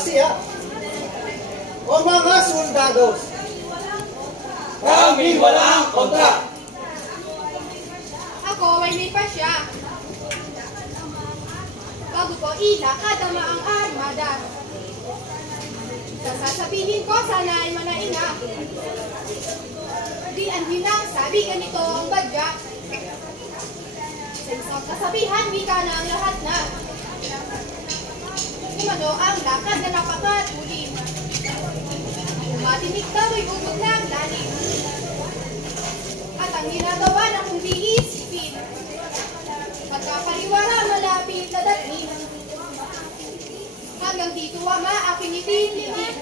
diplomasya o mga soldados. Kami walang kontra. Ako ay may pasya. Bago ko ilakad ang maang armada. Sasabihin ko sana ay manainga. Di ang hinang sabi ganito ang badya. Sa isang kasabihan, wika na ang lahat na. Kumano ang lakad na napakatuli. Matinig daw ay utot ng lalim. At ang ginagawa na kung diisipin. Pagkapariwara malapit na dating. Hanggang dito ama aking itinigin.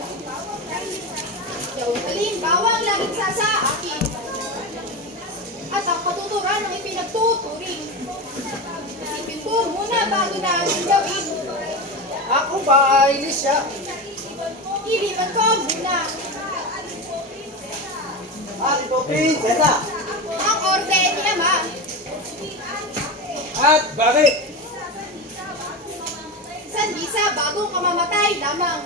Yaw halimbawang laging sa akin. At ang patuturan ang ipinagtuturing. Isipin ko muna bago namin gawin. Ako ba ay Lisya? Iliman ko muna. At ito, prinsesa. Ang orde ni ama. At bakit? Sandisa bagong kamamatay lamang.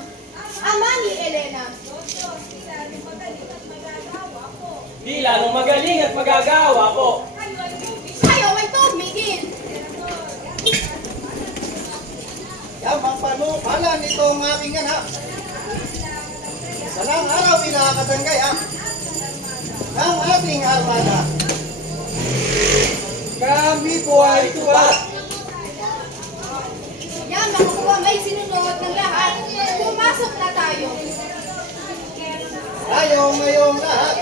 Ama ni Elena. Di lalong magaling at magagawa po. Ayaw ay tumigil. Yamang panukala nitong aking anak. Salang araw pinakatanggay ng ating armada. Kami po ay tuwa. Yan, makukuha may sinunod ng lahat. Pumasok na tayo. Tayo ngayong lahat